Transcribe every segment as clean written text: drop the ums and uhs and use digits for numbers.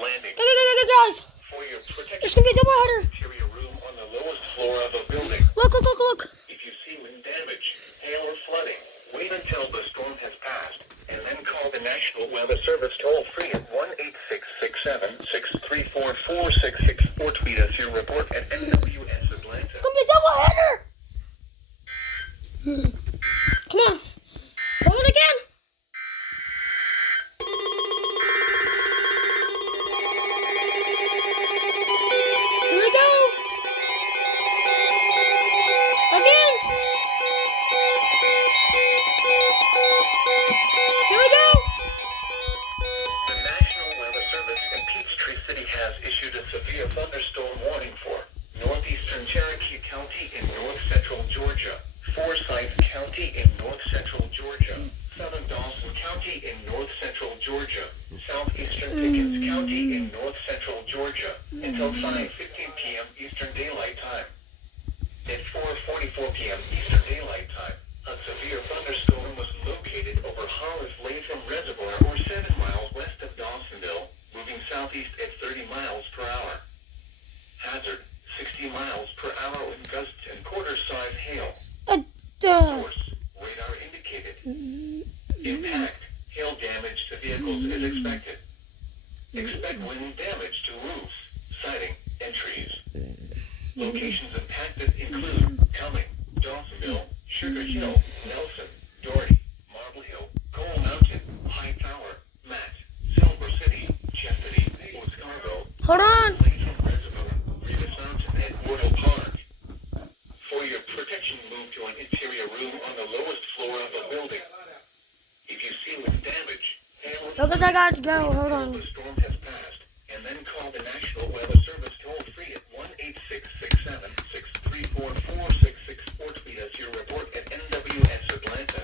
landing. Guys, For your protection, there's gonna be a double header. interior room on the lowest floor of a building. Look. If you see wind damage, hail, or flooding, wait until the storm has passed, and then call the National Weather Service toll-free at 1-866-7-634-4664. Or tweet us your report at NWS Atlanta. It's gonna be a double header. Come on. Hold it again. Here we go. Again. Here we go. The National Weather Service in Peachtree City has issued a severe thunderstorm warning for northeastern Cherokee County in north-central Georgia, Forsyth County in north-central Georgia, southern Dawson County in north-central Georgia, southeastern Pickens County in north-central Georgia, until 5:15 p.m. Eastern Daylight Time. At 4:44 p.m. Eastern Daylight Time, a severe thunderstorm was located over Hollis Latham Reservoir, or 7 miles west of Dawsonville, moving southeast at 30 miles per hour. Hazard, 60 miles per hour with gusts and quarter-size hail. Source, radar indicated. Impact, hail damage to vehicles is expected. Expect wind damage to roofs, siding, and trees. Locations impacted include Cumming, Dawsonville, Sugar Hill, Nelson, Doherty, Marble Hill, Coal Mountain, High Tower, Matt, Silver City, Chastity, Oscargo, Hold on. Latham Reservoir, Remus Mountain, and Wardle Park. For your protection, move to an interior room on the lowest floor of a building. If you see wind damage, hail, or Because I got to go. Hold until on. the storm has passed, and then call the National Weather Service toll-free at 1-866-7-634-4664. Or tweet us your report at NWS Atlanta.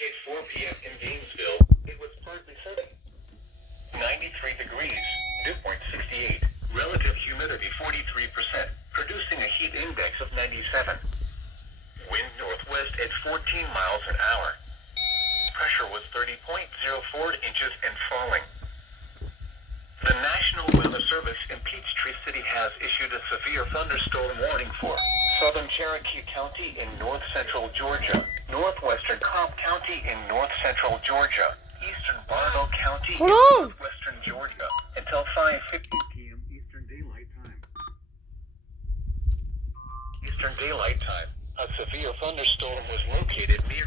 At 4 p.m. in Gainesville, it was partly sunny. 93 degrees, dew point 68, relative humidity 43%, producing a heat index of 97. Wind northwest at 14 miles an hour. Pressure was 30.04 inches and falling. The National Weather Service in Peachtree City has issued a severe thunderstorm warning for southern Cherokee County in north-central Georgia, northwestern Cobb County in north-central Georgia, eastern Barlow County Hold in on. northwestern Georgia, until 5:50 p.m. Eastern Daylight Time. Eastern Daylight Time, a severe thunderstorm was located near